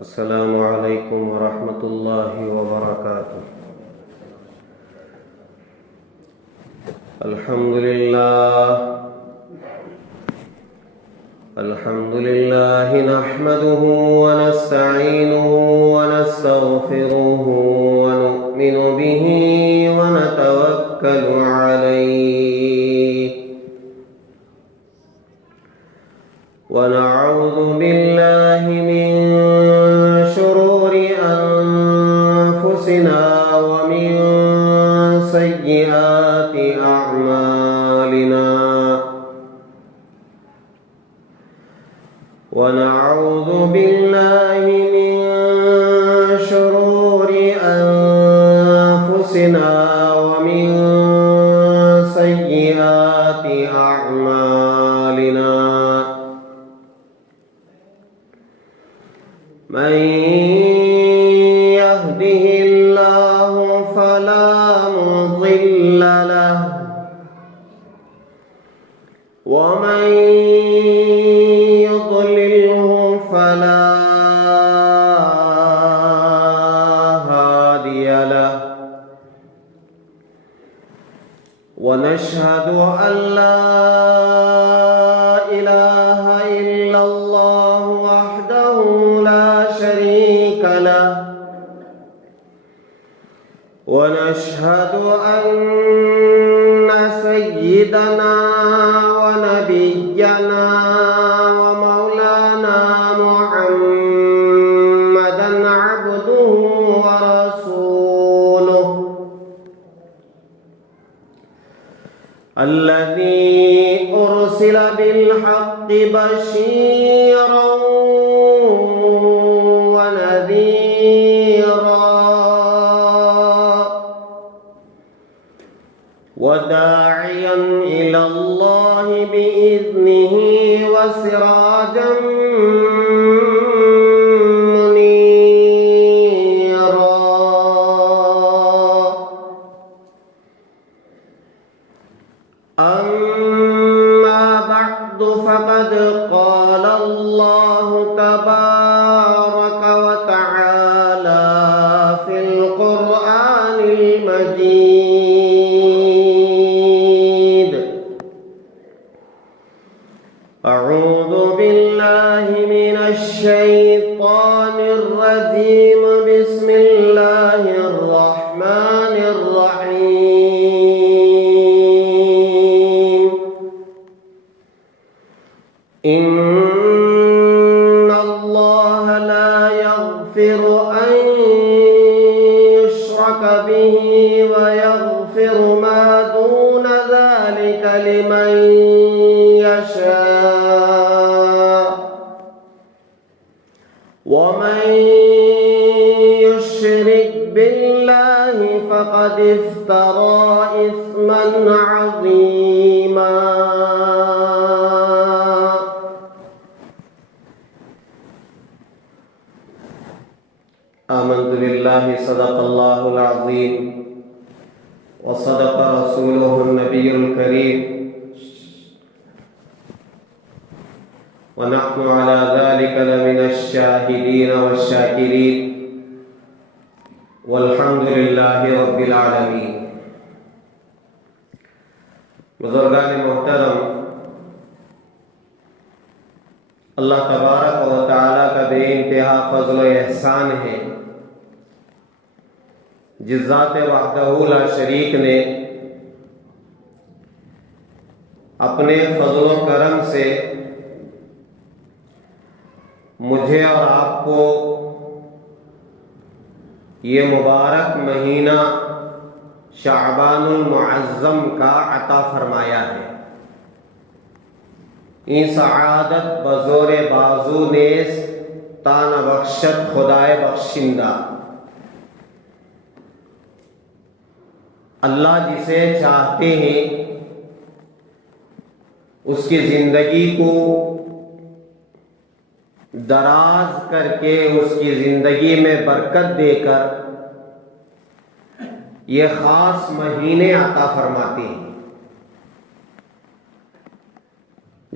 السلام علیکم ورحمۃ اللہ وبرکاتہ۔ الحمد للہ نحمده ونستعینه ونستغفره ونؤمن به ونتوکل علیہ ونعوذ باللہ من شرور انفسنا ومن سیئات اعمالنا ونعوذ باللہ من شرور انفسنا ومن سیئات اعمالنا من يهده الله فلا مضل له ومن يضلله فلا هادي له ونشهد أن لا إله إلا الله وحده لا شريك له ونشهد أن سيدنا ونبينا ومولانا محمدا عبده ورسوله الذي أرسل بالحق بشيرا ونذيرا وداعيا إلى الله بإذنه وسراجا منيرا أما بعد فقد قال الله تبارك وتعالى في القرآن المجيد أعوذ بالله من الشيطان الرجيم بسم الله الرحمن الرحيم إن الله لا يغفر أن يشرك به ويغفر ما دون ذلك لمن يشاء ومن يشرك بالله فقد افترى إثما عظيما آمنت بالله صدق الله العظيم وصدق رسوله النبي الكريم ونحن على ذلك لمن الشاهدين والشاكرين والحمد لله رب العالمين۔ بزرگان محترم، اللہ تبارک و تعالیٰ کا بے انتہا فضل و احسان ہے جس ذات وحدہ لا شریک نے اپنے فضل و کرم سے مجھے اور آپ کو یہ مبارک مہینہ شعبان المعظم کا عطا فرمایا ہے۔ این سعادت بزور بازو نیز تان بخشت خدائے بخشندہ۔ اللہ جسے چاہتے ہیں اس کی زندگی کو دراز کر کے اس کی زندگی میں برکت دے کر یہ خاص مہینے عطا فرماتے ہیں۔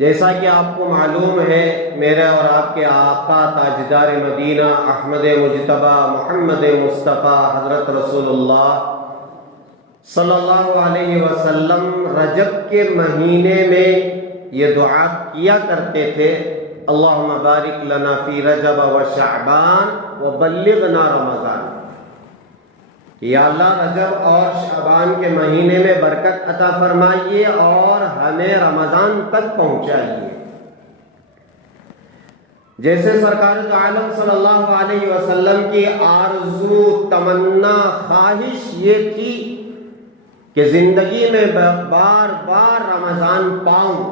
جیسا کہ آپ کو معلوم ہے، میرے اور آپ کے آقا تاجدار مدینہ احمد مجتبی محمد مصطفیٰ حضرت رسول اللہ صلی اللہ علیہ وسلم رجب کے مہینے میں یہ دعا کیا کرتے تھے، اللہم بارک لنا فی رجب و شعبان و بلغنا رمضان، یا اللہ رجب اور شعبان کے مہینے میں برکت عطا فرمائیے اور ہمیں رمضان تک پہنچائیے۔ جیسے سرکار دو عالم صلی اللہ علیہ وسلم کی آرزو، تمنا، خواہش یہ تھی کہ زندگی میں بار بار رمضان پاؤں،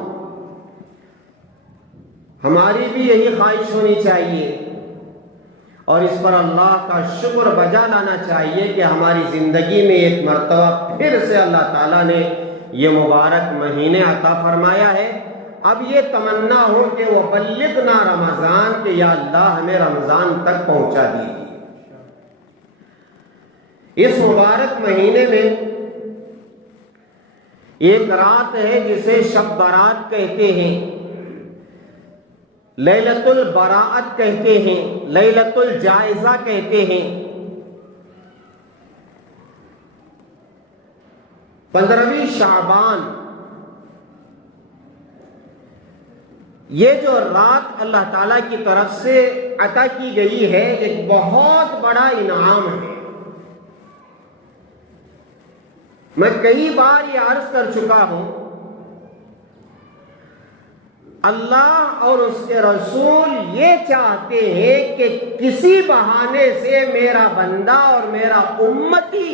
ہماری بھی یہی خواہش ہونی چاہیے اور اس پر اللہ کا شکر بجا لانا چاہیے کہ ہماری زندگی میں ایک مرتبہ پھر سے اللہ تعالیٰ نے یہ مبارک مہینے عطا فرمایا ہے۔ اب یہ تمنا ہو کہ وہ بلغنا رمضان، کہ یا اللہ ہمیں رمضان تک پہنچا دیجیے۔ اس مبارک مہینے میں ایک رات ہے جسے شب برات کہتے ہیں، لیلۃ البراءت کہتے ہیں، لیلۃ الجائزہ کہتے ہیں۔ 15ویں شعبان، یہ جو رات اللہ تعالیٰ کی طرف سے عطا کی گئی ہے، ایک بہت بڑا انعام ہے۔ میں کئی بار یہ عرض کر چکا ہوں، اللہ اور اس کے رسول یہ چاہتے ہیں کہ کسی بہانے سے میرا بندہ اور میرا امتی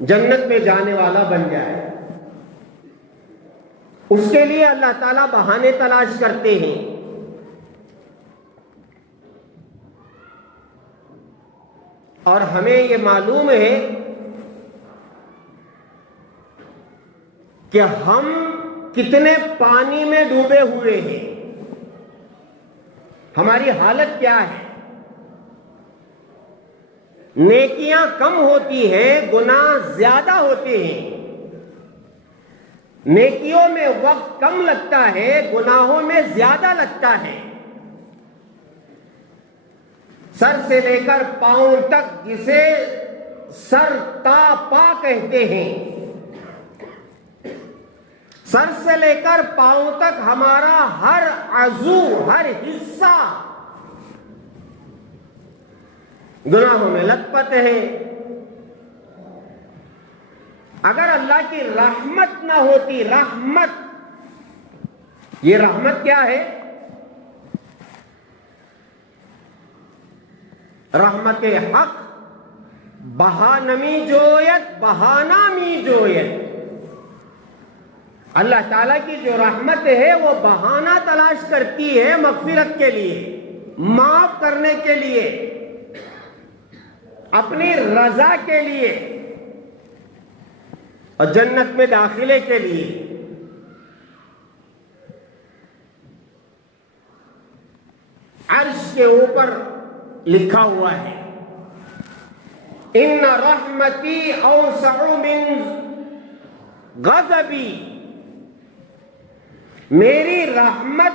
جنت میں جانے والا بن جائے۔ اس کے لیے اللہ تعالیٰ بہانے تلاش کرتے ہیں۔ اور ہمیں یہ معلوم ہے کہ ہم کتنے پانی میں ڈوبے ہوئے ہیں، ہماری حالت کیا ہے۔ نیکیاں کم ہوتی ہیں، گناہ زیادہ ہوتے ہیں۔ نیکیوں میں وقت کم لگتا ہے، گناہوں میں زیادہ لگتا ہے۔ سر سے لے کر پاؤں تک، جسے سر تا پا کہتے ہیں، سر سے لے کر پاؤں تک ہمارا ہر عضو، ہر حصہ گناہوں میں لت پت ہے۔ اگر اللہ کی رحمت نہ ہوتی، رحمت، یہ رحمت کیا ہے؟ رحمت حق بہانمی جویت، بہانامی جویت۔ اللہ تعالیٰ کی جو رحمت ہے وہ بہانہ تلاش کرتی ہے مغفرت کے لیے، معاف کرنے کے لیے، اپنی رضا کے لیے اور جنت میں داخلے کے لیے۔ عرش کے اوپر لکھا ہوا ہے، ان رحمتی اوسع من غضبی، میری رحمت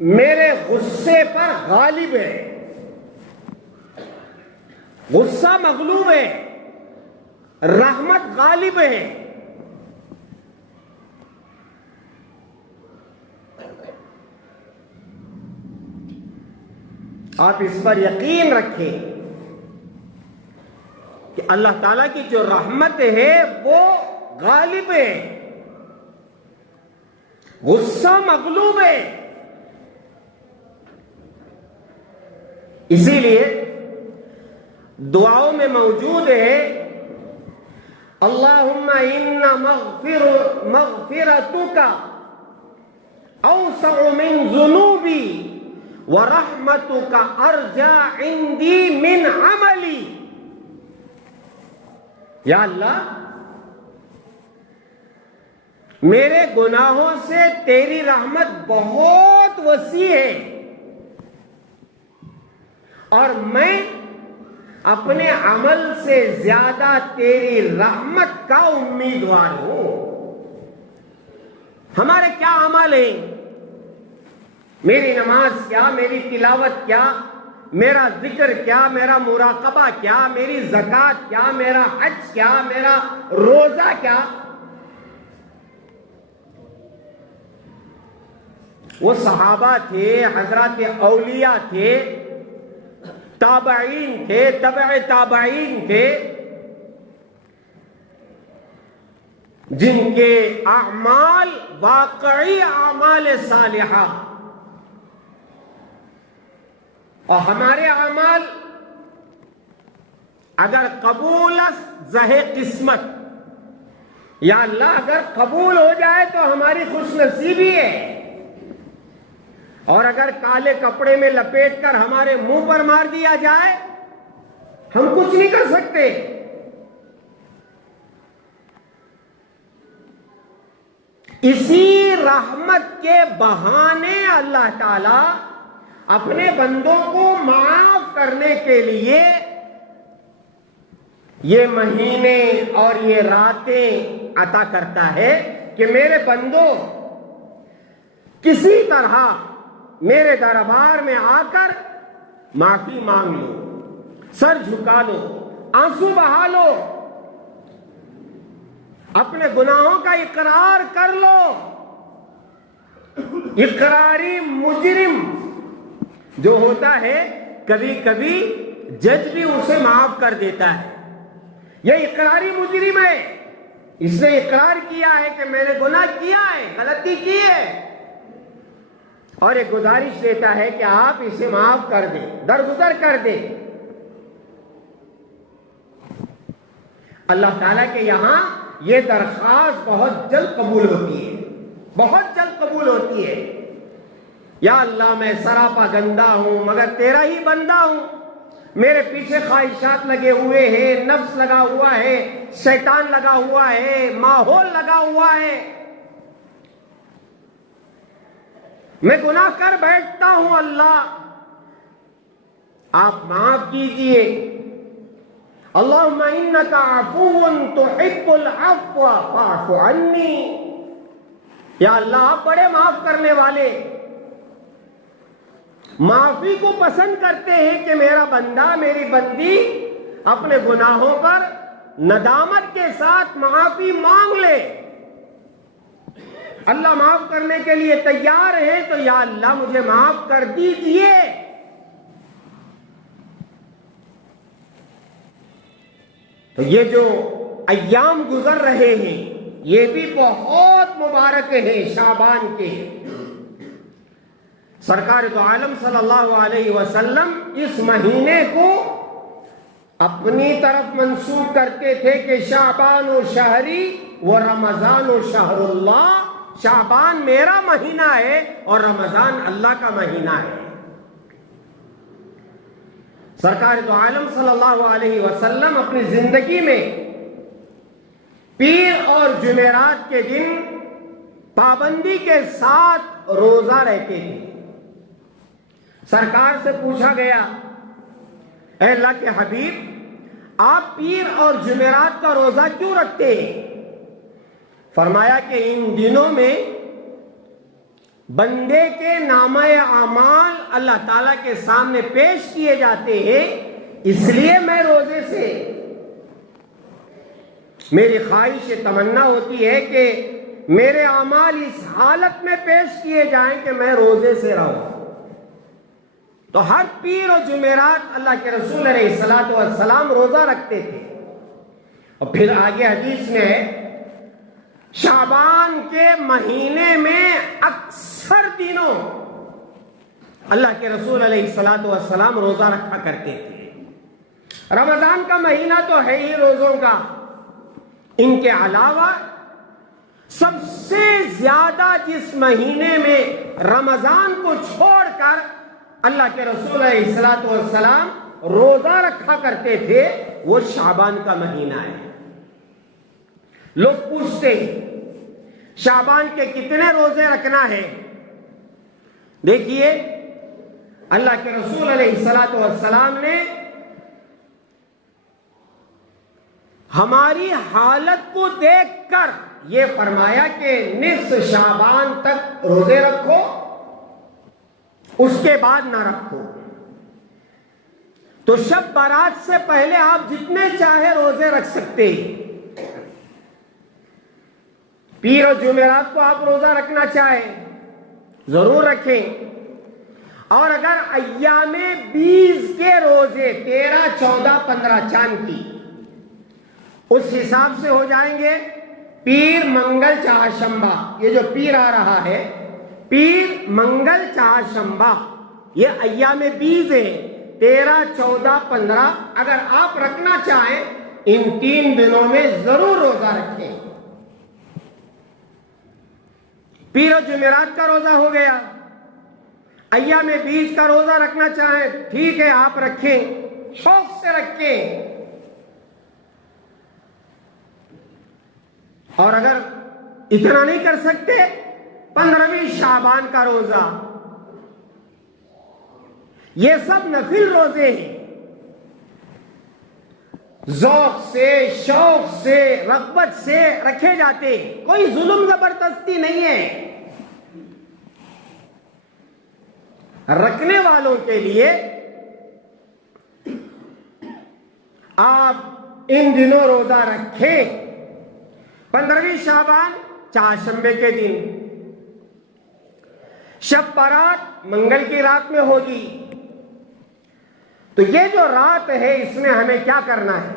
میرے غصے پر غالب ہے۔ غصہ مغلوب ہے، رحمت غالب ہے۔ آپ اس پر یقین رکھیں کہ اللہ تعالیٰ کی جو رحمت ہے وہ غالب ہے، غصہ مغلوب ہے۔ اسی لیے دعاؤں میں موجود ہے، اللہم ان مغفرتک اوسع من ذنوبی ورحمتک ارجع عندی من عملی۔ یا اللہ، میرے گناہوں سے تیری رحمت بہت وسیع ہے، اور میں اپنے عمل سے زیادہ تیری رحمت کا امیدوار ہوں۔ ہمارے کیا عمل ہیں؟ میری نماز کیا، میری تلاوت کیا، میرا ذکر کیا، میرا مراقبہ کیا، میری زکوٰۃ کیا، میرا حج کیا، میرا روزہ کیا؟ وہ صحابہ تھے، حضرات اولیاء تھے، تابعین تھے، تبع تابعین تھے، جن کے اعمال واقعی اعمال صالحہ، اور ہمارے اعمال اگر قبول زہ قسمت، یا اللہ اگر قبول ہو جائے تو ہماری خوش نصیبی ہے، اور اگر کالے کپڑے میں لپیٹ کر ہمارے منہ پر مار دیا جائے ہم کچھ نہیں کر سکتے۔ اسی رحمت کے بہانے اللہ تعالی اپنے بندوں کو معاف کرنے کے لیے یہ مہینے اور یہ راتیں عطا کرتا ہے کہ میرے بندوں کسی طرح میرے دربار میں آ کر معافی مانگ لو، سر جھکا لو، آنسو بہا لو، اپنے گناہوں کا اقرار کر لو۔ اقراری مجرم جو ہوتا ہے کبھی کبھی جج بھی اسے معاف کر دیتا ہے، یہ اقراری مجرم ہے، اس نے اقرار کیا ہے کہ میں نے گناہ کیا ہے، غلطی کی ہے، اور ایک گزارش دیتا ہے کہ آپ اسے معاف کر دیں، درگزر کر دیں۔ اللہ تعالیٰ کے یہاں یہ درخواست بہت جلد قبول ہوتی ہے، بہت جلد قبول ہوتی ہے۔ یا اللہ میں سراپا گندہ ہوں مگر تیرا ہی بندہ ہوں، میرے پیچھے خواہشات لگے ہوئے ہیں، نفس لگا ہوا ہے، شیطان لگا ہوا ہے، ماحول لگا ہوا ہے، میں گناہ کر بیٹھتا ہوں، اللہ آپ معاف کیجئے۔ اللہم انک عفو تحب العفو فاعف عنی، یا اللہ آپ بڑے معاف کرنے والے، معافی کو پسند کرتے ہیں کہ میرا بندہ میری بندی اپنے گناہوں پر ندامت کے ساتھ معافی مانگ لے۔ اللہ معاف کرنے کے لیے تیار ہے تو یا اللہ مجھے معاف کر دیجئے۔ تو یہ جو ایام گزر رہے ہیں یہ بھی بہت مبارک ہیں، شعبان کے۔ سرکار دو عالم صلی اللہ علیہ وسلم اس مہینے کو اپنی طرف منسوب کرتے تھے کہ شعبان و شہری و رمضان و شہر اللہ، شعبان میرا مہینہ ہے اور رمضان اللہ کا مہینہ ہے۔ سرکار دو عالم صلی اللہ علیہ وسلم اپنی زندگی میں پیر اور جمعرات کے دن پابندی کے ساتھ روزہ رہتے تھے۔ سرکار سے پوچھا گیا، اے اللہ کے حبیب آپ پیر اور جمعرات کا روزہ کیوں رکھتے ہیں؟ فرمایا کہ ان دنوں میں بندے کے نامہ اعمال اللہ تعالیٰ کے سامنے پیش کیے جاتے ہیں، اس لیے میں روزے سے میری خواہش تمنا ہوتی ہے کہ میرے اعمال اس حالت میں پیش کیے جائیں کہ میں روزے سے رہوں۔ تو ہر پیر و جمعرات اللہ کے رسول علیہ الصلوۃ والسلام روزہ رکھتے تھے۔ اور پھر آگے حدیث میں ہے شعبان کے مہینے میں اکثر دنوں اللہ کے رسول علیہ الصلوۃ والسلام روزہ رکھا کرتے تھے۔ رمضان کا مہینہ تو ہے ہی روزوں کا، ان کے علاوہ سب سے زیادہ جس مہینے میں رمضان کو چھوڑ کر اللہ کے رسول علیہ الصلوۃ والسلام روزہ رکھا کرتے تھے وہ شعبان کا مہینہ ہے۔ لوگ پوچھتے ہیں شعبان کے کتنے روزے رکھنا ہے؟ دیکھیے اللہ کے رسول علیہ الصلوۃ والسلام نے ہماری حالت کو دیکھ کر یہ فرمایا کہ نصف شعبان تک روزے رکھو، اس کے بعد نہ رکھو۔ تو شب برات سے پہلے آپ جتنے چاہے روزے رکھ سکتے ہیں۔ پیر اور جمعرات کو آپ روزہ رکھنا چاہیں ضرور رکھیں، اور اگر ایام 20 کے روزے 13، 14، 15 چاند کی اس حساب سے ہو جائیں گے، پیر منگل چہارشنبہ، یہ جو پیر آ رہا ہے پیر منگل چہارشنبہ، یہ ایام 20 ہے، 13، 14، 15۔ اگر آپ رکھنا چاہیں ان 3 دنوں میں ضرور روزہ رکھیں۔ پیر و جمعرات کا روزہ ہو گیا، ایام 20 کا روزہ رکھنا چاہیں ٹھیک ہے آپ رکھیں، شوق سے رکھیں۔ اور اگر اتنا نہیں کر سکتے 15ویں شعبان کا روزہ، یہ سب نفل روزے ہیں، ذوق سے، شوق سے، رغبت سے رکھے جاتے، کوئی ظلم زبردستی نہیں ہے۔ رکھنے والوں کے لیے آپ ان دنوں روزہ رکھیں۔ 15ویں شعبان چہارشنبے کے دن، شب برات منگل کی رات میں ہوگی۔ تو یہ جو رات ہے اس میں ہمیں کیا کرنا ہے؟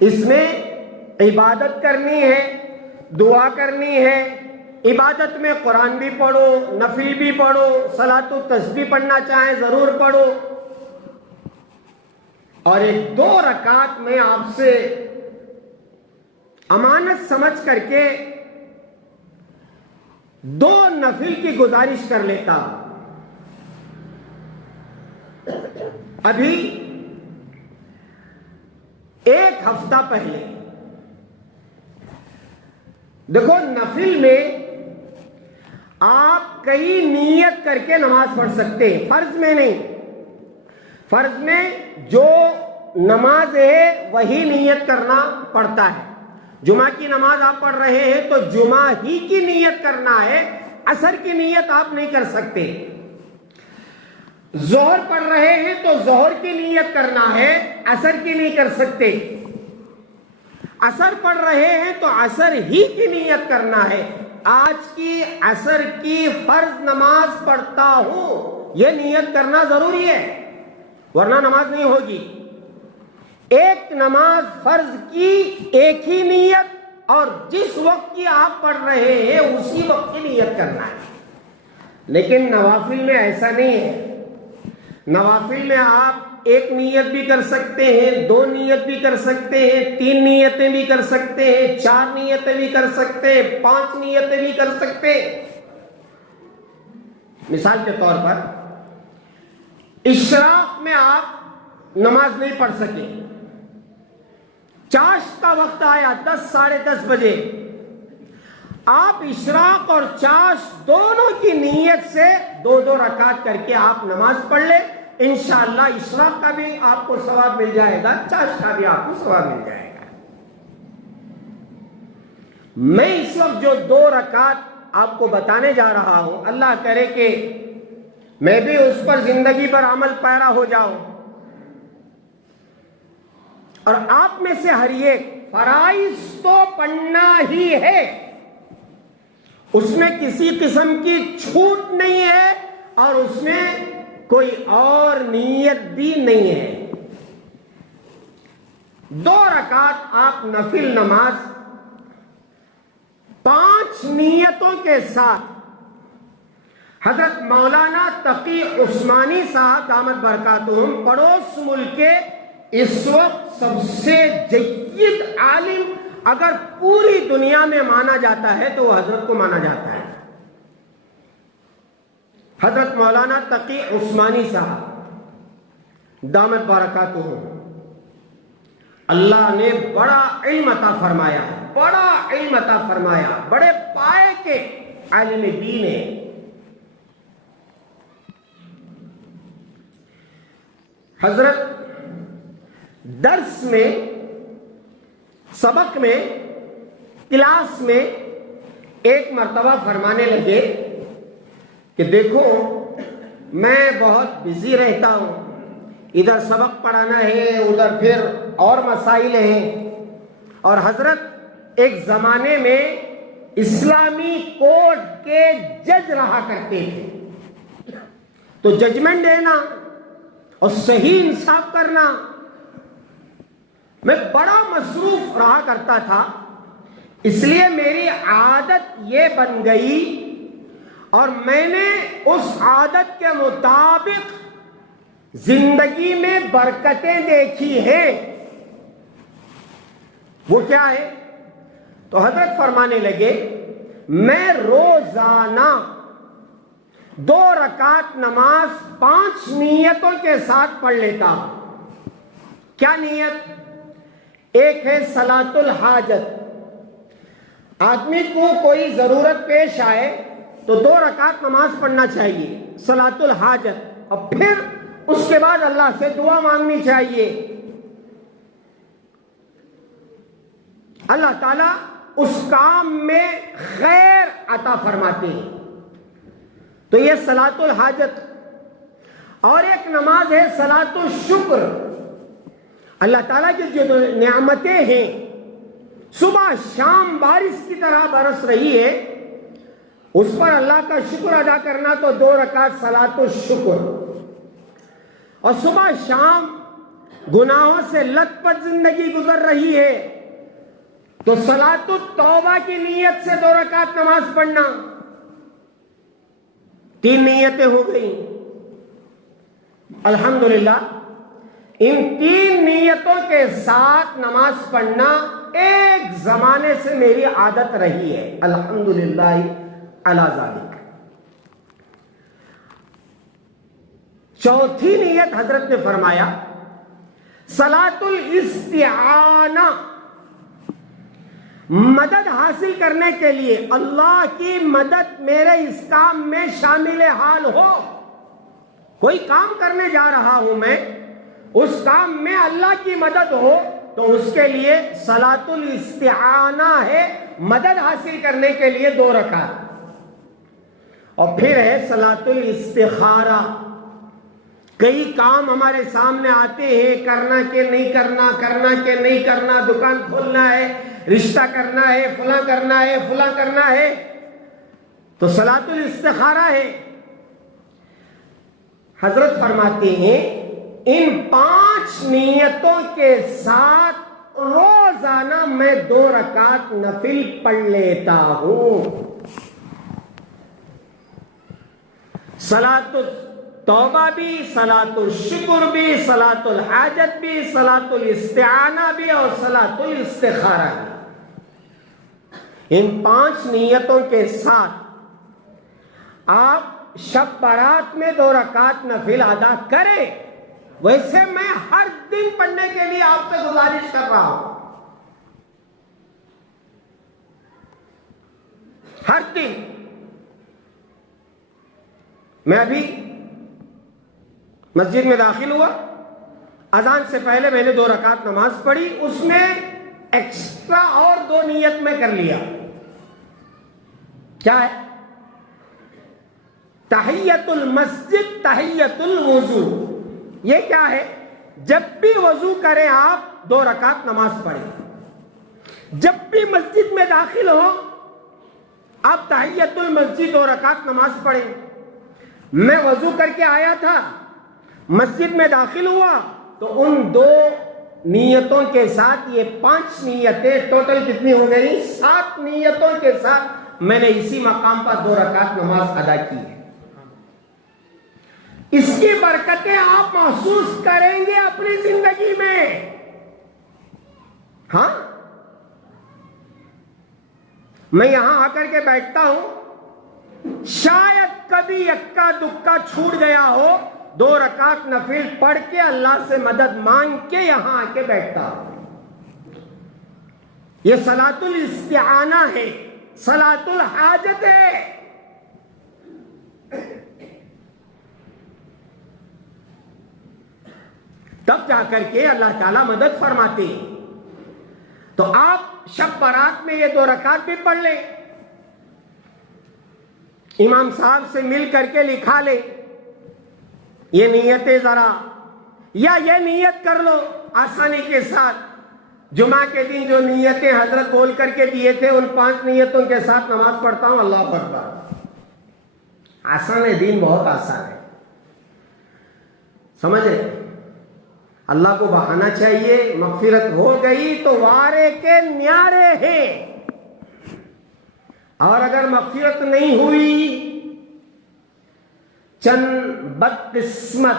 اس میں عبادت کرنی ہے، دعا کرنی ہے۔ عبادت میں قرآن بھی پڑھو، نفل بھی پڑھو، صلاۃ و تسبیح پڑھنا چاہیں ضرور پڑھو، اور 2 رکعت میں آپ سے امانت سمجھ کر کے 2 نفل کی گزارش کر لیتا ہوں۔ ابھی 1 ہفتہ پہلے دیکھو، نفل میں آپ کئی نیت کر کے نماز پڑھ سکتے ہیں، فرض میں نہیں۔ فرض میں جو نماز ہے وہی نیت کرنا پڑتا ہے۔ جمعہ کی نماز آپ پڑھ رہے ہیں تو جمعہ ہی کی نیت کرنا ہے، عصر کی نیت آپ نہیں کر سکتے۔ ظہر پڑھ رہے ہیں تو ظہر کی نیت کرنا ہے، عصر کی نہیں کر سکتے۔ عصر پڑھ رہے ہیں تو عصر ہی کی نیت کرنا ہے۔ آج کی عصر کی فرض نماز پڑھتا ہوں، یہ نیت کرنا ضروری ہے، ورنہ نماز نہیں ہوگی۔ ایک نماز فرض کی ایک ہی نیت، اور جس وقت کی آپ پڑھ رہے ہیں اسی وقت کی نیت کرنا ہے۔ لیکن نوافل میں ایسا نہیں ہے۔ نوافل میں آپ 1 نیت بھی کر سکتے ہیں، 2 نیت بھی کر سکتے ہیں، 3 نیتیں بھی کر سکتے ہیں، 4 نیتیں بھی کر سکتے ہیں، 5 نیتیں بھی کر سکتے ہیں۔ مثال کے طور پر اشراق میں آپ نماز نہیں پڑھ سکے، چاشت کا وقت آیا 10، 10:30 بجے، آپ اشراق اور چاشت دونوں کی نیت سے 2 رکعت کر کے آپ نماز پڑھ لیں، انشاءاللہ اشراق کا بھی آپ کو ثواب مل جائے گا، چاشت کا بھی آپ کو ثواب مل جائے گا۔ میں اس وقت جو 2 رکعت آپ کو بتانے جا رہا ہوں، اللہ کرے کہ میں بھی اس پر زندگی پر عمل پیرا ہو جاؤں، اور آپ میں سے ہر ایک فرائض تو پڑھنا ہی ہے، اس میں کسی قسم کی چھوٹ نہیں ہے، اور اس میں کوئی اور نیت بھی نہیں ہے۔ 2 رکعت آپ نفل نماز 5 نیتوں کے ساتھ، حضرت مولانا تقی عثمانی صاحب دامت برکاتہم پڑوس ملک کے اس وقت سب سے جید عالم اگر پوری دنیا میں مانا جاتا ہے تو وہ حضرت کو مانا جاتا ہے، حضرت مولانا تقی عثمانی صاحب دامت برکاتہم۔ اللہ نے بڑا علم عطا فرمایا، بڑا علم عطا فرمایا، بڑے پائے کے عالم دین ہیں۔ حضرت درس میں، سبق میں کلاس میں ایک مرتبہ فرمانے لگے کہ دیکھو میں بہت بزی رہتا ہوں، ادھر سبق پڑھانا ہے، ادھر پھر اور مسائل ہیں، اور حضرت ایک زمانے میں اسلامی کورٹ کے جج رہا کرتے تھے، تو ججمنٹ دینا اور صحیح انصاف کرنا میں بڑا مصروف رہا کرتا تھا، اس لیے میری عادت یہ بن گئی اور میں نے اس عادت کے مطابق زندگی میں برکتیں دیکھی ہیں۔ وہ کیا ہے؟ تو حضرت فرمانے لگے میں روزانہ 2 رکعت نماز 5 نیتوں کے ساتھ پڑھ لیتا ہوں۔ کیا نیت؟ ایک ہے صلاۃ الحاجت، آدمی کو کوئی ضرورت پیش آئے تو 2 رکعت نماز پڑھنا چاہیے، صلاۃ الحاجت، اور پھر اس کے بعد اللہ سے دعا مانگنی چاہیے، اللہ تعالیٰ اس کام میں خیر عطا فرماتے ہیں۔ تو یہ صلاۃ الحاجت، اور ایک نماز ہے صلاۃ الشکر، اللہ تعالیٰ کی جو نعمتیں ہیں صبح شام بارش کی طرح برس رہی ہے، اس پر اللہ کا شکر ادا کرنا، تو 2 رکعت صلاۃ الشکر، اور صبح شام گناہوں سے لت پت زندگی گزر رہی ہے تو صلاۃ التوبہ کی نیت سے 2 رکعت نماز پڑھنا، 3 نیتیں ہو گئی۔ الحمدللہ ان 3 نیتوں کے ساتھ نماز پڑھنا ایک زمانے سے میری عادت رہی ہے، الحمدللہ علی ذالک۔ چوتھی نیت حضرت نے فرمایا صلاۃ الاستعانہ، مدد حاصل کرنے کے لیے، اللہ کی مدد میرے اس کام میں شامل حال ہو، کوئی کام کرنے جا رہا ہوں میں، اس کام میں اللہ کی مدد ہو، تو اس کے لیے صلاۃ الاستعانہ ہے، مدد حاصل کرنے کے لیے 2 رکعت، اور پھر ہے صلاۃ الاستخارہ، کئی کام ہمارے سامنے آتے ہیں، کرنا کہ نہیں کرنا، کرنا کہ نہیں کرنا، دکان کھولنا ہے، رشتہ کرنا ہے، فلاں کرنا ہے، فلاں کرنا ہے، تو صلاۃ الاستخارہ ہے۔ حضرت فرماتے ہیں ان 5 نیتوں کے ساتھ روزانہ میں 2 رکعت نفل پڑھ لیتا ہوں، صلاۃ التوبہ بھی، صلاۃ الشکر بھی، صلاۃ الحاجت بھی، صلاۃ الاستعانہ بھی، اور صلاۃ الاستخارہ بھی۔ ان 5 نیتوں کے ساتھ آپ شب برات میں 2 رکعت نفل ادا کریں، ویسے میں ہر دن پڑھنے کے لیے آپ سے گزارش کر رہا ہوں، ہر دن۔ میں ابھی مسجد میں داخل ہوا، اذان سے پہلے میں نے 2 رکعت نماز پڑھی، اس میں ایکسٹرا اور 2 نیت میں کر لیا۔ کیا ہے؟ تحیت المسجد، تحیت الوضو۔ یہ کیا ہے؟ جب بھی وضو کریں آپ 2 رکعت نماز پڑھیں، جب بھی مسجد میں داخل ہو آپ تحیت المسجد 2 رکعت نماز پڑھیں۔ میں وضو کر کے آیا تھا، مسجد میں داخل ہوا، تو ان 2 نیتوں کے ساتھ یہ 5 نیتیں ٹوٹل کتنی ہو گئی؟ 7 نیتوں کے ساتھ میں نے اسی مقام پر 2 رکعت نماز ادا کی ہے۔ اس کی برکتیں آپ محسوس کریں گے اپنی زندگی میں۔ ہاں، میں یہاں آ کر کے بیٹھتا ہوں، شاید کبھی اکا دکا چھوٹ گیا ہو، 2 رکعت نفل پڑھ کے اللہ سے مدد مانگ کے یہاں آ کے بیٹھتا ہوں۔ یہ صلاۃ الاستعانہ ہے، صلاۃ الحاجت ہے۔ تب جا کر کے اللہ تعالیٰ مدد فرماتے ہیں۔ تو آپ شب برات میں یہ 2 رکعت بھی پڑھ لیں، امام صاحب سے مل کر کے لکھا لیں یہ نیتیں ذرا، یا یہ نیت کر لو آسانی کے ساتھ، جمعہ کے دن جو نیتیں حضرت بول کر کے دیے تھے ان 5 نیتوں کے ساتھ نماز پڑھتا ہوں، اللہ اکبر۔ آسان ہے، دین بہت آسان ہے، سمجھ رہے؟ اللہ کو بہانا چاہیے، مغفرت ہو گئی تو وارے کے نیارے ہیں، اور اگر مغفرت نہیں ہوئی، چند بدقسمت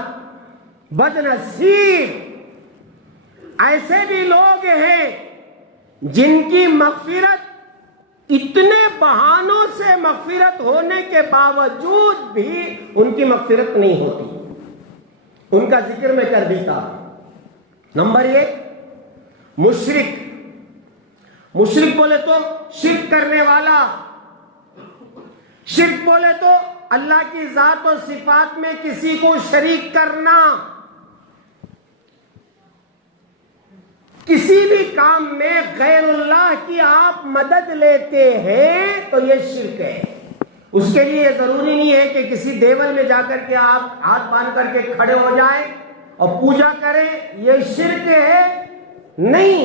بد نصیب ایسے بھی لوگ ہیں جن کی مغفرت اتنے بہانوں سے مغفرت ہونے کے باوجود بھی ان کی مغفرت نہیں ہوتی، ان کا ذکر میں کر دیتا۔ نمبر 1 مشرک۔ مشرک بولے تو شرک کرنے والا، شرک بولے تو اللہ کی ذات و صفات میں کسی کو شریک کرنا، کسی بھی کام میں غیر اللہ کی آپ مدد لیتے ہیں تو یہ شرک ہے۔ اس کے لیے ضروری نہیں ہے کہ کسی دیول میں جا کر کے آپ ہاتھ باندھ کر کے کھڑے ہو جائیں اور پوجا کریں، یہ شرک ہے نہیں۔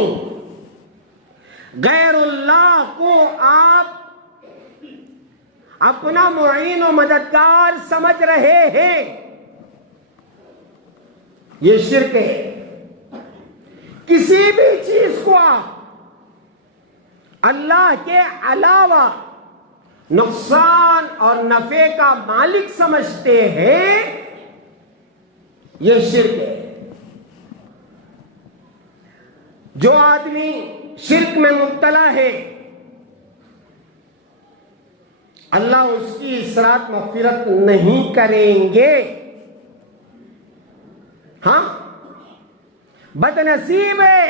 غیر اللہ کو آپ اپنا معین و مددگار سمجھ رہے ہیں، یہ شرک ہے۔ کسی بھی چیز کو آپ اللہ کے علاوہ نقصان اور نفع کا مالک سمجھتے ہیں، یہ شرک ہے۔ جو آدمی شرک میں مبتلا ہے اللہ اس کی اصلاح مغفرت نہیں کریں گے۔ ہاں بد نصیب ہے۔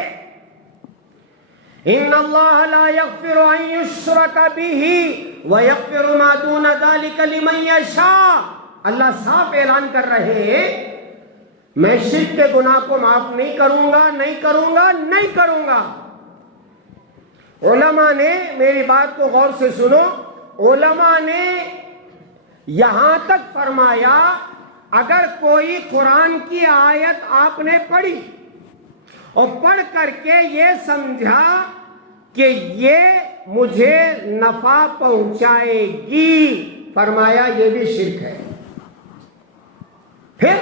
ان اللہ لا یغفر ان یشرک بہ ویغفر ما دون ذلک لمن یشاء۔ اللہ صاف اعلان کر رہے ہیں میں شرک کے گناہ کو معاف نہیں کروں گا، نہیں کروں گا، نہیں کروں گا۔ علماء نے، میری بات کو غور سے سنو، علماء نے یہاں تک فرمایا اگر کوئی قرآن کی آیت آپ نے پڑھی اور پڑھ کر کے یہ سمجھا کہ یہ مجھے نفع پہنچائے گی، فرمایا یہ بھی شرک ہے۔ پھر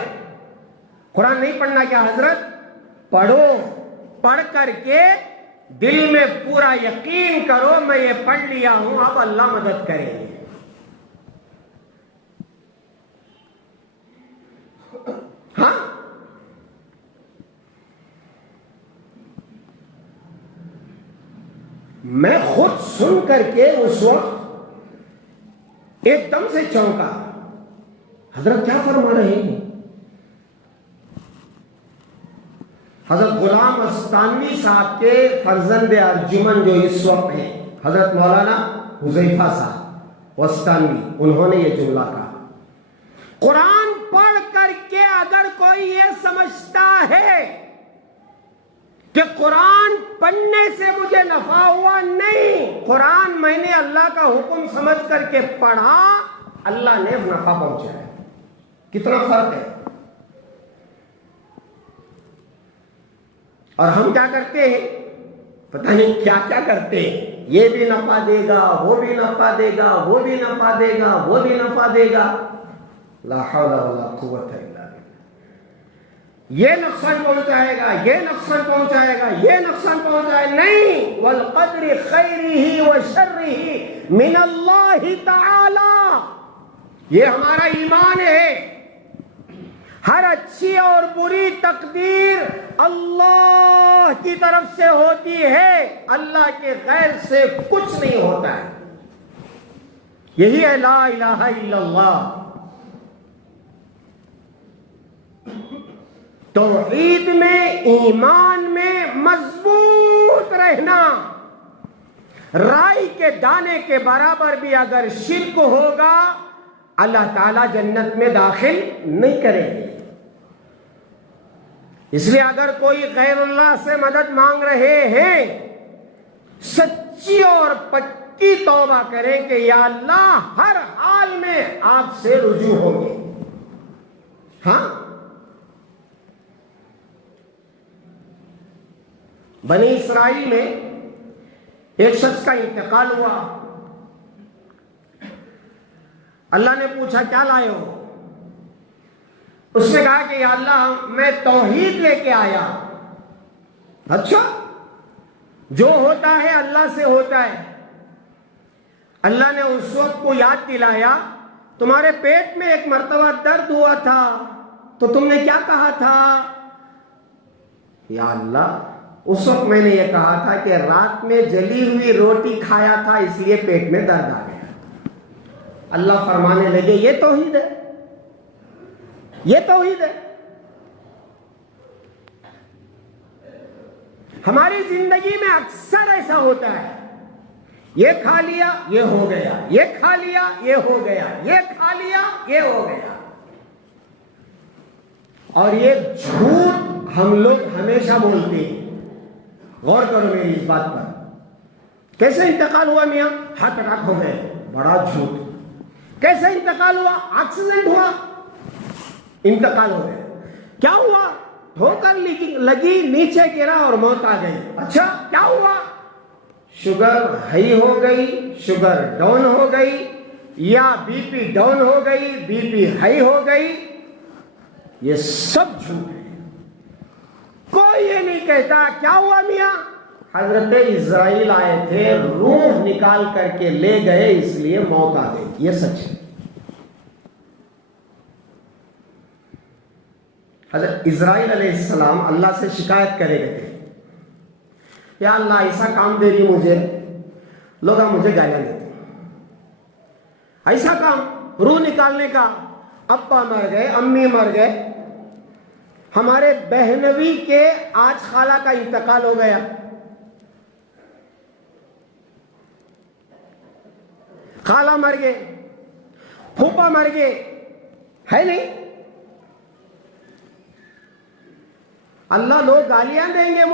قرآن نہیں پڑھنا کیا حضرت؟ پڑھو، پڑھ کر کے دل میں پورا یقین کرو میں یہ پڑھ لیا ہوں، اب اللہ مدد کریں گے۔ ہاں میں خود سن کر کے اس وقت ایک دم سے چونکا، حضرت کیا فرما رہے ہیں؟ حضرت غلام استانوی صاحب کے فرزند ارجمن جو اس وقت ہیں، حضرت مولانا حذیفہ صاحب استانوی، انہوں نے یہ جملہ کہا، قرآن پڑھ کر کے اگر کوئی یہ سمجھتا ہے کہ قرآن پڑھنے سے مجھے نفع ہوا، نہیں، قرآن میں نے اللہ کا حکم سمجھ کر کے پڑھا، اللہ نے نفع پہنچایا۔ کتنا فرق ہے؟ اور ہم کیا کرتے ہیں؟ پتہ نہیں کیا کیا کرتے ہیں، یہ بھی نفع دے گا، وہ بھی نفع دے گا، وہ بھی نفع دے گا، وہ بھی نفع دے گا، لا حول ولا قوت الا باللہ۔ یہ نقصان پہنچائے گا، یہ نقصان پہنچائے گا، یہ نقصان پہنچائے گا، نہیں، والقدر خیرہ وشرہ من اللہ تعالی، یہ ہمارا ایمان ہے۔ ہر اچھی اور بری تقدیر اللہ کی طرف سے ہوتی ہے، اللہ کے غیر سے کچھ نہیں ہوتا ہے۔ یہی ہے لا الہ الا اللہ۔ توحید میں، ایمان میں مضبوط رہنا، رائی کے دانے کے برابر بھی اگر شرک ہوگا اللہ تعالیٰ جنت میں داخل نہیں کریں گے۔ اس لیے اگر کوئی غیر اللہ سے مدد مانگ رہے ہیں سچی اور پکی توبہ کریں کہ یا اللہ ہر حال میں آپ سے رجوع ہوگی. ہاں، بنی اسرائیل میں ایک شخص کا انتقال ہوا. اللہ نے پوچھا کیا لائے ہو؟ اس نے کہا کہ یا اللہ میں توحید لے کے آیا. اچھا، جو ہوتا ہے اللہ سے ہوتا ہے. اللہ نے اس وقت کو یاد دلایا تمہارے پیٹ میں ایک مرتبہ درد ہوا تھا تو تم نے کیا کہا تھا؟ یا اللہ اس وقت میں نے یہ کہا تھا کہ رات میں جلی ہوئی روٹی کھایا تھا اس لیے پیٹ میں درد آ گیا. اللہ فرمانے لگے یہ توحید ہے، یہ توحید ہے. ہماری زندگی میں اکثر ایسا ہوتا ہے، یہ کھا لیا یہ ہو گیا، یہ کھا لیا یہ ہو گیا، یہ کھا لیا یہ ہو گیا. اور یہ جھوٹ ہم لوگ ہمیشہ بولتے ہیں. غور کرو میری اس بات پر. کیسے انتقال ہوا میاں؟ ہارٹ اٹیک ہو گئے. بڑا جھوٹ. کیسے انتقال ہوا؟ ایکسیڈنٹ ہوا، انتقال ہو گیا. کیا ہوا؟ ٹھوکر لگی، نیچے گرا اور موت آ گئی. اچھا کیا ہوا؟ شوگر ہائی ہو گئی، شوگر ڈاؤن ہو گئی، یا بی پی ڈاؤن ہو گئی، بی پی ہائی ہو گئی. یہ سب جھوٹ ہے. کوئی یہ نہیں کہتا کیا ہوا میاں؟ حضرت اسرائیل آئے تھے، روح نکال کر کے لے گئے اس لیے موت آ گئی. یہ سچ ہے. حضرت اسرائیل علیہ السلام اللہ سے شکایت کرے گئے تھے، یا اللہ ایسا کام دے رہی مجھے، لوگ مجھے گالیاں دیتے. ایسا کام روح نکالنے کا، ابا مر گئے، امی مر گئے. ہمارے بہنوی کے آج خالہ کا انتقال ہو گیا، خالہ مر گئے، پھوپھا مر گئے، ہے نہیں؟ اللہ لوگ گالیاں دیں گے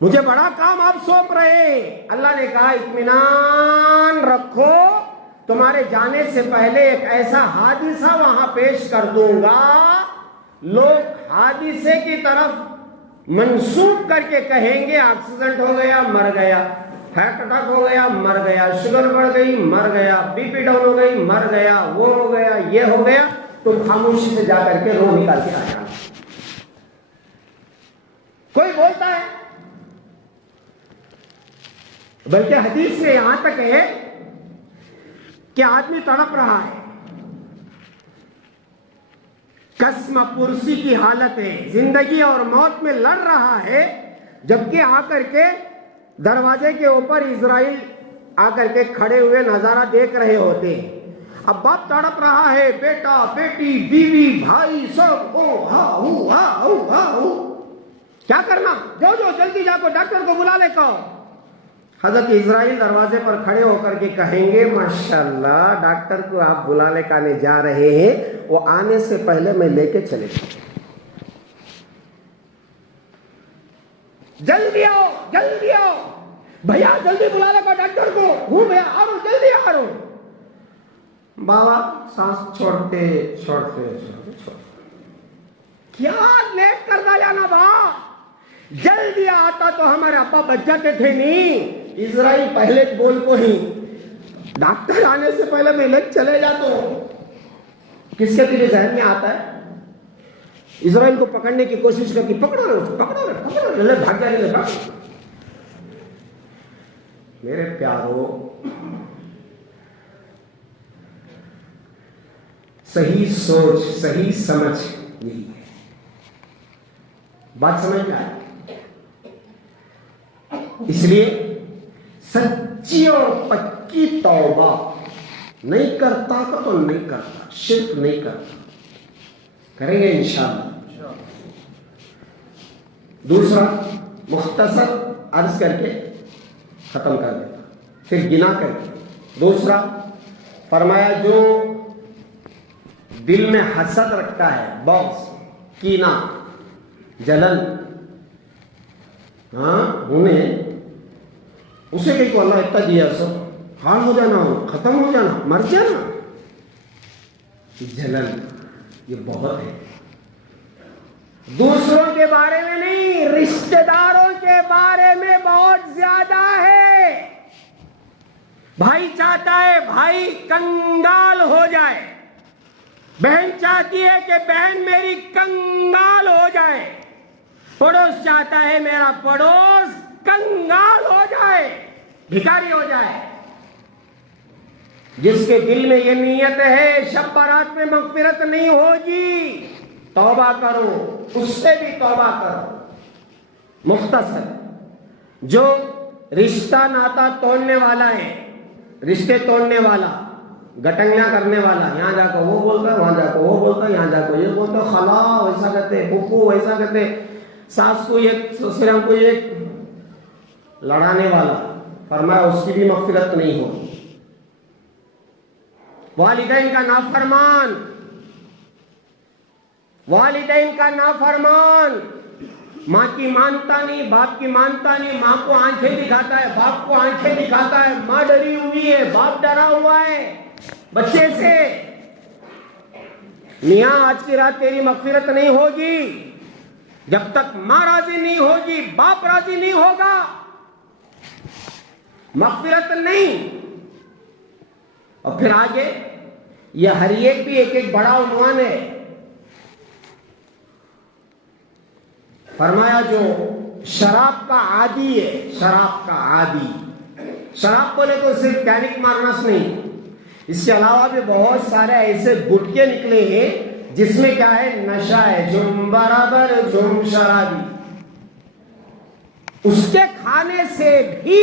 مجھے بڑا کام آپ سونپ رہے ہیں. اللہ نے کہا اطمینان رکھو، تمہارے جانے سے پہلے ایک ایسا حادثہ وہاں پیش کر دوں گا، لوگ حادثے کی طرف منسوب کر کے کہیں گے ایکسیڈنٹ ہو گیا مر گیا، ہارٹ اٹیک ہو گیا مر گیا، شوگر بڑھ گئی مر گیا، بی پی ڈاؤن ہو گئی مر گیا، وہ ہو گیا یہ ہو گیا. تم خاموشی سے جا کر کے روح نکال کے آیا. کوئی بولتا ہے، بلکہ حدیث میں یہاں تک ہے کہ آدمی تڑپ رہا ہے، قسم پرسی کی حالت ہے، زندگی اور موت میں لڑ رہا ہے، جبکہ آ کر کے دروازے کے اوپر اسرائیل آ کر کے کھڑے ہوئے نظارہ دیکھ رہے ہوتے ہیں. اب باپ تڑپ رہا ہے، بیٹا بیٹی بیوی بھائی سب کیا کرنا؟ جو جلدی جا کو ڈاکٹر کو بلا لے. کہو حضرت اسرائیل دروازے پر کھڑے ہو کر کے کہیں گے ماشاءاللہ ڈاکٹر کو آپ بلا لے کانے جا رہے ہیں، وہ آنے سے پہلے میں لے کے چلے جاؤں. جلدی آؤ جلدی آؤ بھیا، جلدی بلا لے ڈاکٹر کو. ہوں بھیا آ رہا ہوں، جلدی آ رہا ہوں. بابا سانس چھوڑتے کیا لیٹ کر دیا نا با، جلدی آتا تو ہمارے ابا بچ جاتے تھے. نہیں، اسرائیل پہلے بول کو ہی ڈاکٹر آنے سے پہلے میں لے چلے جاتا ہوں. کس کے تیرے ذہن میں آتا ہے؟ اسرائیل کو پکڑنے کی کوشش کر کے پکڑو لے بھاگ جانے. میرے پیارو، صحیح سوچ صحیح سمجھ یہی ہے. بات سمجھ میں آئی؟ اس لیے سچی اور پکی توبہ نہیں کرتا تو نہیں کرتا، شرک نہیں کرتا. کریں گے انشاءاللہ. دوسرا مختصر عرض کر کے ختم کر دیتا، پھر گنا کر کے. دوسرا فرمایا جو دل میں حسد رکھتا ہے، بغض، کینہ، جلن، ہاں انہیں اسے کہیں کو اللہ اتنا دیا سب حال ہو جانا ہو ختم ہو جانا مر جانا جلن یہ بہت ہے. دوسروں کے بارے میں نہیں رشتہ داروں کے بارے میں بہت زیادہ ہے. بھائی چاہتا ہے بھائی کنگال ہو جائے, بہن چاہتی ہے کہ بہن میری کنگال ہو جائے, پڑوس چاہتا ہے میرا پڑوس کنگال ہو جائے, بھکاری ہو جائے. جس کے دل میں یہ نیت ہے شب برات میں مغفرت نہیں ہوگی, توبہ کرو, اس سے بھی توبہ کرو. مختصر, جو رشتہ ناتا توڑنے والا ہے, رشتے توڑنے والا, گٹنگیاں کرنے والا, یہاں جا کر وہ بولتا ہے, وہاں جا کر وہ بولتا ہے, یہاں جا کر یہ بولتا ہے, خلا ویسا کہتے, پھپھو ویسا کہتے, ساس کو ایک سسرا کو ایک لڑانے والا, فرمایا اس کی بھی مغفرت نہیں ہوگی. والدین کا نافرمان, والدین کا نافرمان, ماں کی مانتا نہیں, باپ کی مانتا نہیں, ماں کو آنکھیں دکھاتا ہے, باپ کو آنکھیں دکھاتا ہے, ماں ڈری ہوئی ہے, باپ ڈرا ہوا ہے بچے سے. میاں آج کی رات تیری مغفرت نہیں ہوگی جب تک ماں راضی نہیں ہوگی, باپ راضی نہیں ہوگا, مغفرت نہیں. اور پھر آگے یہ ہر ایک بھی ایک ایک بڑا عنوان ہے. فرمایا جو شراب کا عادی ہے, شراب کا عادی, شراب بولے تو صرف ٹینک مارنا سے نہیں, اس کے علاوہ بھی بہت سارے ایسے گٹکے نکلے ہیں جس میں کیا ہے, نشہ ہے, جم برابر جم شرابی, اس کے کھانے سے بھی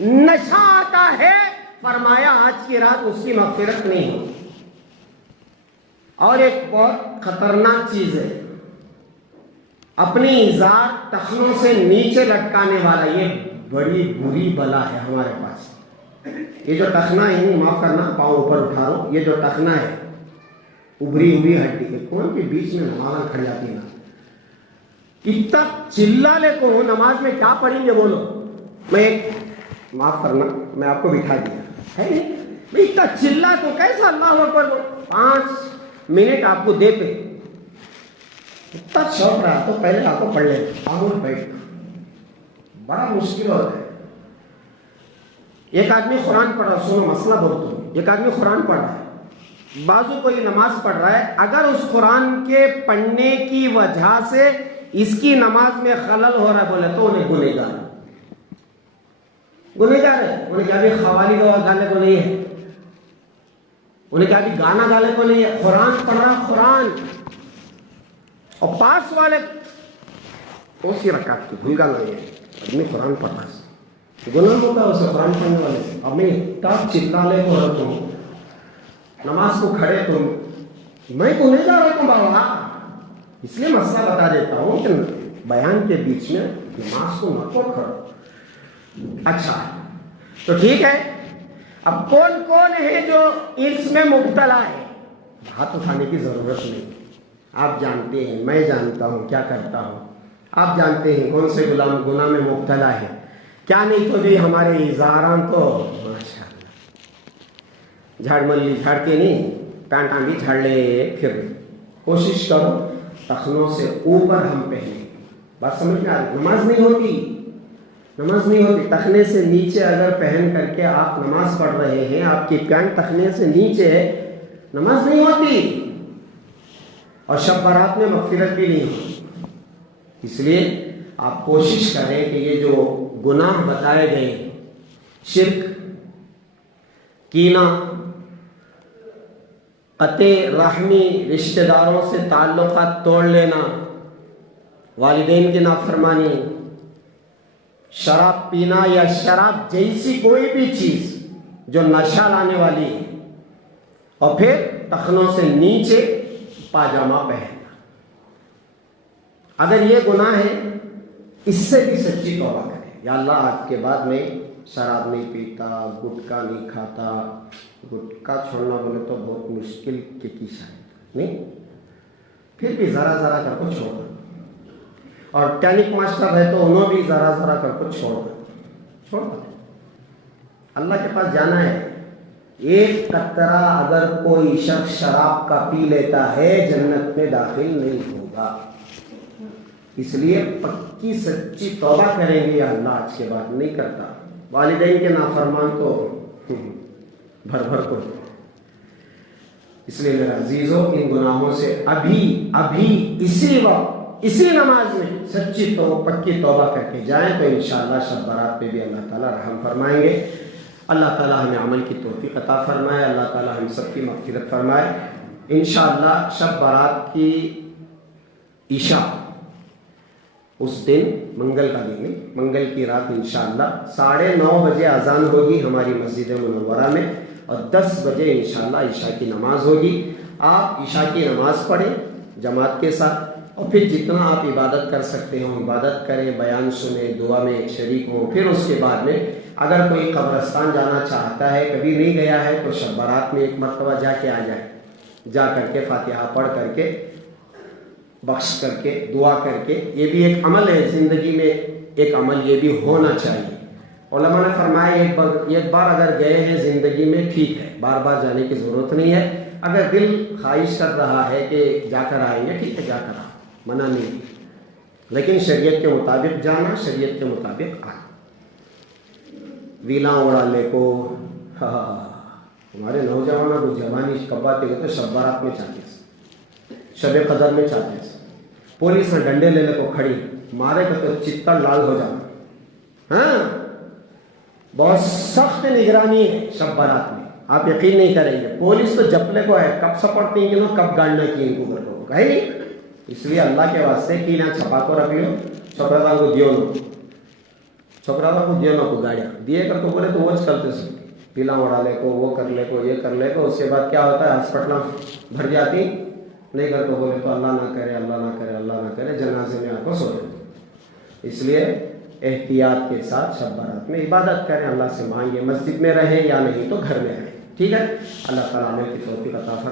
نشہ آتا ہے. فرمایا آج کی رات اس کی مغفرت نہیں ہو. اور ایک بہت خطرناک چیز ہے, اپنی ازار ٹخنوں سے نیچے لٹکانے والا, یہ بڑی بری بلا ہے ہمارے پاس. یہ جو ٹخنا ہے, معاف کرنا پاؤں اوپر اٹھا رہا ہوں, یہ جو ٹخنا ہے ابری ابری ہڈی ہے, کون کے بیچ میں نماز کھڑ جاتی نا, اتنا چلا لے کو نماز میں کیا پڑھیں گے بولو. میں معاف کرنا میں آپ کو بٹھا دیا ہے نہیں, اتنا چلا تو کیسا اللہ اکبر, 5 منٹ آپ کو دے پہ اتنا شوق رہا تو پہلے آپ کو پڑھ لیں, آمول بیٹھنا بڑا مشکل ہوتا ہے. ایک آدمی قرآن پڑھ رہا, سنو مسئلہ بہت ہو, ایک آدمی قرآن پڑھ رہا ہے, بازو کوئی نماز پڑھ رہا ہے, اگر اس قرآن کے پڑھنے کی وجہ سے اس کی نماز میں خلل ہو رہا ہے بولے تو انہیں گنہگار ہے. گنہگار ہے, انہیں کیا بھی قوالی گانے کو نہیں ہے, انہیں کیا بھی گانا گانے کو نہیں ہے, قرآن پڑھ رہا قرآن. اور پاس والے اسی رکعت کی بھول گا نہیں ہے, آدمی قرآن پڑھ رہا ہے, گناہ ہوتا ہے اسے قرآن پڑھنے والے. اب میں اتنا چلالے کو رہتا ہوں, نماز کو کھڑے تم, میں گنہگار ہوتا ہوں بابا, اس لیے مسئلہ بتا دیتا ہوں کہ بیان کے بیچ میں نماز کو مت کھڑو. اچھا تو ٹھیک ہے, اب کون کون ہے جو اس میں مبتلا ہے, ہاتھ اٹھانے کی ضرورت نہیں, آپ جانتے ہیں, میں جانتا ہوں کیا کرتا ہوں, آپ جانتے ہیں کون سے گناہ میں مبتلا ہے. کیا نہیں تو بھی ہمارے ازاراں تو ماشاء اللہ جھاڑ ملی جھاڑتے نہیں, پینٹ آندھی جھاڑ لے, پھر کوشش کرو ٹخنوں سے اوپر ہم پہنے. بات سمجھ میں آ رہی, نماز نہیں ہوتی, نماز نہیں ہوتی. ٹخنے سے نیچے اگر پہن کر کے آپ نماز پڑھ رہے ہیں, آپ کی پینٹ ٹخنے سے نیچے ہے, نماز نہیں ہوتی, اور شب برات میں مغفرت بھی نہیں ہوتی. اس لیے آپ کوشش کریں کہ یہ جو گناہ بتائے گئے, شرک, کینہ, قطع رحمی, رشتہ داروں سے تعلقات توڑ لینا, والدین کی نافرمانی, شراب پینا یا شراب جیسی کوئی بھی چیز جو نشہ لانے والی ہے, اور پھر ٹخنوں سے نیچے پاجامہ پہننا. اگر یہ گناہ ہے, اس سے بھی سچی توبہ کریں, یا اللہ آج کے بعد میں شراب نہیں پیتا, گٹکا نہیں کھاتا. گٹکا چھوڑنا بولے تو بہت مشکل کی شاید نہیں, پھر بھی ذرا ذرا کر کو چھوڑنا. اور ٹینک ماسٹر ہے تو انہوں بھی ذرا ذرا کر کو چھوڑ دیں. اللہ کے پاس جانا ہے. ایک قطرہ اگر کوئی شخص شراب کا پی لیتا ہے جنت میں داخل نہیں ہوگا. اس لیے پکی سچی توبہ کریں گے یا اللہ آج کے بعد نہیں کرتا. والدین کے نافرمان تو بھر بھر کو. اس لیے میرا عزیزوں ان گناہوں سے ابھی اسی وقت اسی نماز میں سچی تو پکی توبہ کر کے جائیں تو انشاءاللہ شب برات پہ بھی اللہ تعالیٰ رحم فرمائیں گے. اللہ تعالیٰ ہمیں عمل کی توفیق عطا فرمائے. اللہ تعالیٰ ہم سب کی مغفرت فرمائے. انشاءاللہ شب برات کی عشاء اس دن منگل کا دن منگل کی رات انشاءاللہ 9:30 بجے اذان ہوگی ہماری مسجد منورہ میں اور 10 بجے انشاءاللہ عشاء کی نماز ہوگی. آپ عشاء کی نماز پڑھیں جماعت کے ساتھ اور پھر جتنا آپ عبادت کر سکتے ہوں عبادت کریں, بیان سنیں, دعا میں شریک ہوں. پھر اس کے بعد میں اگر کوئی قبرستان جانا چاہتا ہے, کبھی نہیں گیا ہے, تو شب برات میں ایک مرتبہ جا کے آ جائے. جا کر کے فاتحہ پڑھ کر کے بخش کر کے دعا کر کے. یہ بھی ایک عمل ہے زندگی میں, ایک عمل یہ بھی ہونا چاہیے. علماء نے فرمایا ایک بار اگر گئے ہیں زندگی میں ٹھیک ہے, بار بار جانے کی ضرورت نہیں ہے. اگر دل خواہش کر رہا ہے کہ جا کر آئیں گے ٹھیک ہے, جا کر آئیں, منع نہیں, لیکن شریعت کے مطابق جانا, شریعت کے مطابق آنا. ویلا اڑالے کو ہمارے نوجوانوں کو جوانی کب آتے گئے تو شب برات میں چاہتے ہیں, شب قدر میں چاہتے ہیں. پولیس نے ڈنڈے لینے کو کھڑی مارے کو تو چتر لال ہو جانا. ہاں بہت سخت نگرانی ہے شب برات میں, آپ یقین نہیں کریں گے. پولیس تو جپلے کو ہے, کب سپورٹ نہیں کی کب گاڑنا کی ان کو گھر کو کہیں نہیں. اس لیے اللہ کے واسطے کی نہ چھپا کو رکھ لو, چھوکرا کو دیو نو, چھوکرا کو دیو نو کو گاڑیاں دیے کر کو بولے تو وہ کرتے سو پیلا اڑا لے کو, وہ کر لے کو, یہ کر لے کو. اس کے بعد کیا ہوتا ہے, ہاسپٹل بھر جاتی, نہیں کر کو بولے تو اللہ نہ کرے, اللہ نہ کرے, اللہ نہ کرے, جنازے میں آپ کو سو جاتے. اس لیے احتیاط کے ساتھ شب برات میں عبادت کریں, اللہ سے مانگیں, مسجد میں رہیں یا نہیں تو گھر میں رہیں. ٹھیک ہے, اللہ تعالیٰ ہمیں کی توفیق عطا فرمائے.